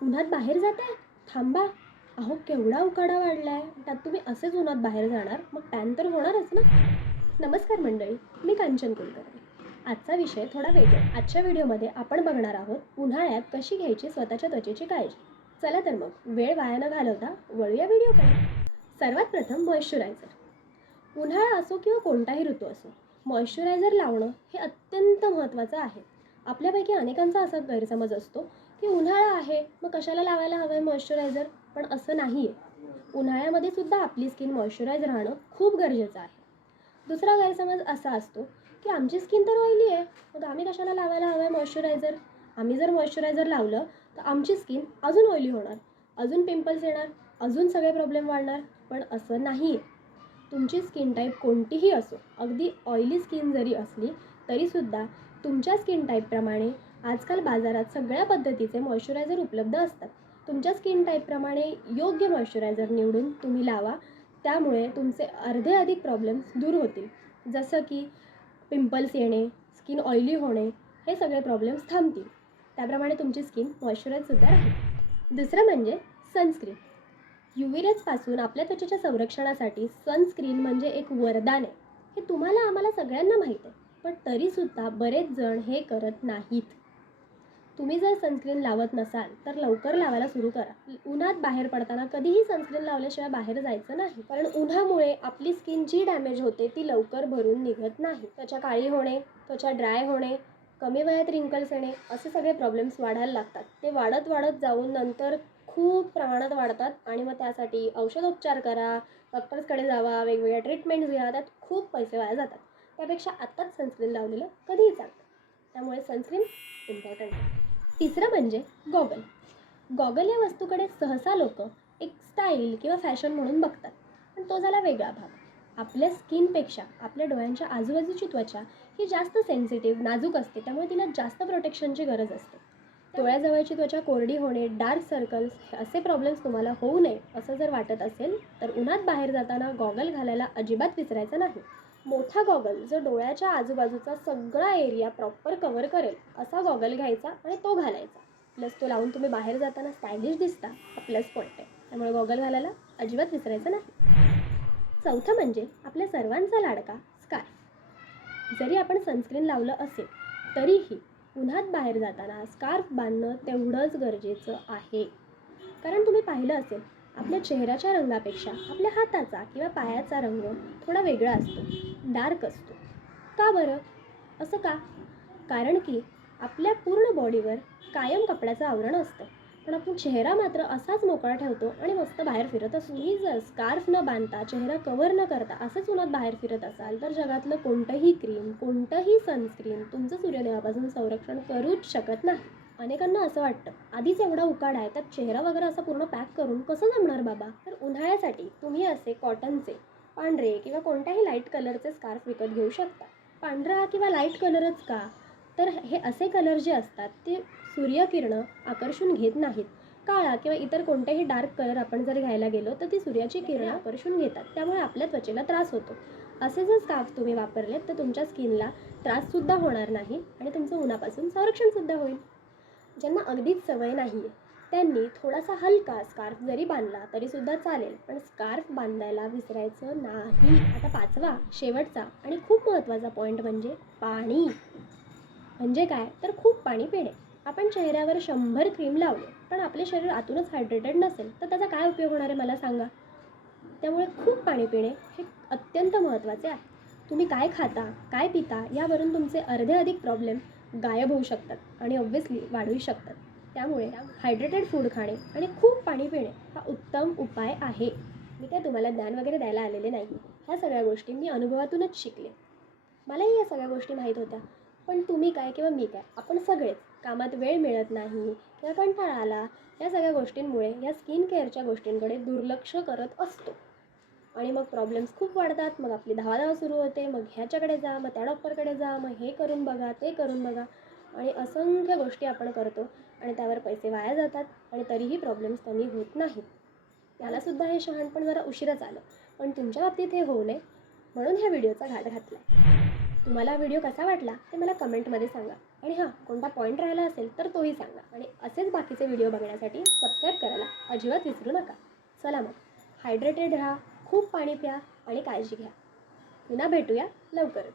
उन्हात बाहेर जाताय? थांबा. अहो केवढा उकाडा वाढलाय. त्यात तुम्ही असेच उन्हात बाहेर जाणार, मग टॅन तर होणारच ना. नमस्कार मंडळी, मी कांचन कुलकर्णी. आजचा विषय थोडा वेगळा. आजच्या व्हिडिओमध्ये आपण बघणार आहोत उन्हाळ्यात कशी घ्यायची स्वतःच्या त्वचेची काळजी. चला तर मग वेळ वाया न घालवता वळूया व्हिडिओकडे. सर्वात प्रथम मॉइश्चरायझर. उन्हाळा असो किंवा कोणताही ऋतू असो, मॉइश्चरायझर लावणं हे अत्यंत महत्त्वाचं आहे. आपल्यापैकी अनेकांचा असा गैरसमज असतो की उन्हाळा आहे मग कशाला लावायला हवं आहे मॉइश्चरायझर, पण असं नाही आहे. उन्हाळ्यामध्ये सुद्धा आपली स्किन मॉइश्चराईज राहणं खूप गरजेचं आहे. दुसरा गैरसमज असा असतो की आमची स्किन तर ऑइली आहे, मग आम्ही कशाला लावायला हवं आहे मॉइश्चरायझर. आम्ही जर मॉइश्चरायझर लावलं तर आमची स्किन अजून ऑइली होणार, अजून पिंपल्स येणार, अजून सगळे प्रॉब्लेम वाढणार. पण असं नाही आहे. तुमची स्किन टाईप कोणतीही असो, अगदी ऑइली स्किन जरी असली तरीसुद्धा तुमच्या स्किन टाईपप्रमाणे आजकाल बाजारात सगळ्या पद्धतीचे मॉइश्चरायझर उपलब्ध असतात. तुमच्या स्किन टाईपप्रमाणे योग्य मॉइश्चरायझर निवडून तुम्ही लावा. त्यामुळे तुमचे अर्धे अधिक प्रॉब्लेम्स दूर होतील. जसं की पिंपल्स येणे, स्किन ऑइली होणे, हे सगळे प्रॉब्लेम्स थांबतील. त्याप्रमाणे तुमची स्किन मॉइश्चराईजसुद्धा राहील. दुसरं म्हणजे सनस्क्रीन. UV रेजपासून आपल्या त्वचेच्या संरक्षणासाठी सनस्क्रीन म्हणजे एक वरदान आहे. हे तुम्हाला आम्हाला सगळ्यांना माहीत आहे, पण तरीसुद्धा बरेच जण हे करत नाहीत. तुम्ही जर सनस्क्रीन लावत नसाल तर लवकर लावायला सुरू करा. उन्हात बाहेर पडताना कधीही सनस्क्रीन लावल्याशिवाय बाहेर जायचं नाही, कारण उन्हामुळे आपली स्किन जी डॅमेज होते ती लवकर भरून निघत नाही. त्वचा काळी होणे, त्वचा ड्राय होणे, कमी वयात रिंकल्स येणे, असे सगळे प्रॉब्लेम्स वाढायला लागतात. ते वाढत वाढत जाऊन नंतर खूप प्रमाणात वाढतात आणि मग त्यासाठी औषधोपचार करा, डॉक्टर्सकडे जावा, वेगवेगळ्या ट्रीटमेंट्स घ्या, त्यात खूप पैसे वाया जातात. त्यापेक्षा आत्ताच सनस्क्रीन लावलेलं कधीही चांगलं. त्यामुळे सनस्क्रीन इम्पॉर्टंट आहे. तिसरं म्हणजे गॉगल. गॉगल या वस्तूकडे सहसा लोक एक स्टाईल किंवा फॅशन म्हणून बघतात, पण तो झाला वेगळा भाग. आपल्या स्किनपेक्षा आपल्या डोळ्यांच्या आजूबाजूची त्वचा ही जास्त सेन्सिटिव्ह, नाजूक असते, त्यामुळे तिला जास्त प्रोटेक्शनची गरज असते. डोळ्याजवळची त्वचा कोरडी होणे, डार्क सर्कल्स, हे असे प्रॉब्लेम्स तुम्हाला होऊ नये असं जर वाटत असेल तर उन्हात बाहेर जाताना गॉगल घालायला अजिबात विसरायचं नाही. मोठा गॉगल जो डोळ्याच्या आजूबाजूचा सगळा एरिया प्रॉपर कव्हर करेल असा गॉगल घ्यायचा आणि तो घालायचा. प्लस तो लावून तुम्ही बाहेर जाताना स्टायलिश दिसता, हा प्लस पॉईंट आहे. त्यामुळे गॉगल घालायला अजिबात विसरायचं नाही. चौथं म्हणजे आपल्या सर्वांचा लाडका स्कार्फ. जरी आपण सनस्क्रीन लावलं असेल तरीही उन्हात बाहेर जाताना स्कार्फ बांधणं तेवढंच गरजेचं आहे. कारण तुम्ही पाहिलं असेल, आपल्या चेहऱ्याच्या रंगापेक्षा आपल्या हाताचा किंवा पायाचा रंग थोडा वेगळा असतो, डार्क असतो. का बरं? असं का? कारण की आपल्या पूर्ण बॉडीवर कायम कपड्याचं आवरण असतं, पण आपण चेहरा मात्र असाच मोकळा ठेवतो आणि मस्त बाहेर फिरत असतो. तुम्ही जर स्कार्फ न बांधता, चेहरा कव्हर न करता असंच उन्हात बाहेर फिरत असाल तर जगातलं कोणतंही क्रीम, कोणतंही सनस्क्रीन तुमचं सूर्यदेवापासून संरक्षण करूच शकत नाही. अनेकांना असं वाटतं, आधीच एवढा उकाडा आहे, त्यात चेहरा वगैरे असं पूर्ण पॅक करून कसं जमणार बाबा. तर उन्हाळ्यासाठी तुम्ही असे कॉटनचे, पांढरे किंवा कोणत्याही लाईट कलरचे स्कार्फ विकत घेऊ शकता. पांढरा किंवा लाईट कलरच का? तर हे असे कलर जे असतात ते सूर्यकिरणं आकर्षून घेत नाहीत. काळा किंवा इतर कोणतेही डार्क कलर आपण जर घ्यायला गेलो तर ती सूर्याची किरणं आकर्षून घेतात, त्यामुळे आपल्या त्वचेला त्रास होतो. असे जर स्कार्फ तुम्ही वापरलेत तर तुमच्या स्किनला त्राससुद्धा होणार नाही आणि तुमचं उन्हापासून संरक्षणसुद्धा होईल. ज्यांना अगदीच सवय नाही आहे त्यांनी थोडासा हलका स्कार्फ जरी बांधला तरीसुद्धा चालेल, पण स्कार्फ बांधायला विसरायचं नाही. आता पाचवा, शेवटचा आणि खूप महत्त्वाचा पॉईंट म्हणजे पाणी. म्हणजे काय तर खूप पाणी पिणे. आपण चेहऱ्यावर 100 क्रीम लावले पण आपले शरीर आतूनच हायड्रेटेड नसेल तर त्याचा काय उपयोग होणार आहे मला सांगा. त्यामुळे खूप पाणी पिणे हे अत्यंत महत्त्वाचे आहे. तुम्ही काय खाता, काय पिता यावरून तुमचे अर्धे अधिक प्रॉब्लेम गायब होऊ शकतात आणि ऑब्व्हियसली वाढूही शकतात. त्यामुळे हायड्रेटेड फूड खाणे आणि खूप पाणी पिणे हा उत्तम उपाय आहे. मी काय तुम्हाला ज्ञान वगैरे द्यायला आलेले नाही. ह्या सगळ्या गोष्टी मी अनुभवातूनच शिकले. मलाही या सगळ्या गोष्टी माहीत होत्या, पण तुम्ही काय किंवा मी काय, आपण सगळेच कामात वेळ मिळत नाही किंवा कंटाळा आला, या सगळ्या गोष्टींमुळे या स्किन केअरच्या गोष्टींकडे दुर्लक्ष करत असतो आणि मग प्रॉब्लेम्स खूप वाढतात. मग आपली धावाधाव सुरू होते, मग ह्याच्याकडे जा, मग त्या डॉक्टरकडे जा, मग हे करून बघा, ते करून बघा आणि असंख्य गोष्टी आपण करतो आणि त्यावर पैसे वाया जातात आणि तरीही प्रॉब्लेम्स कमी होत नाहीत. त्यालासुद्धा हे शहाणपण जरा उशिराच आलं, पण तुमच्या बाबतीत हे होऊ नये म्हणून ह्या व्हिडिओचा घाट घातला. तुम्हाला व्हिडिओ कसा वाटला ते मला कमेंटमध्ये सांगा. आणि हां, कोणता पॉईंट राहिला असेल तर तोही सांगा. आणि असेच बाकीचे व्हिडिओ बघण्यासाठी सबस्क्राईब करायला अजिबात विसरू नका. चला मग, हायड्रेटेड राहा, खूप पाणी प्या आणि काळजी घ्या. पुन्हा भेटूया लवकरच.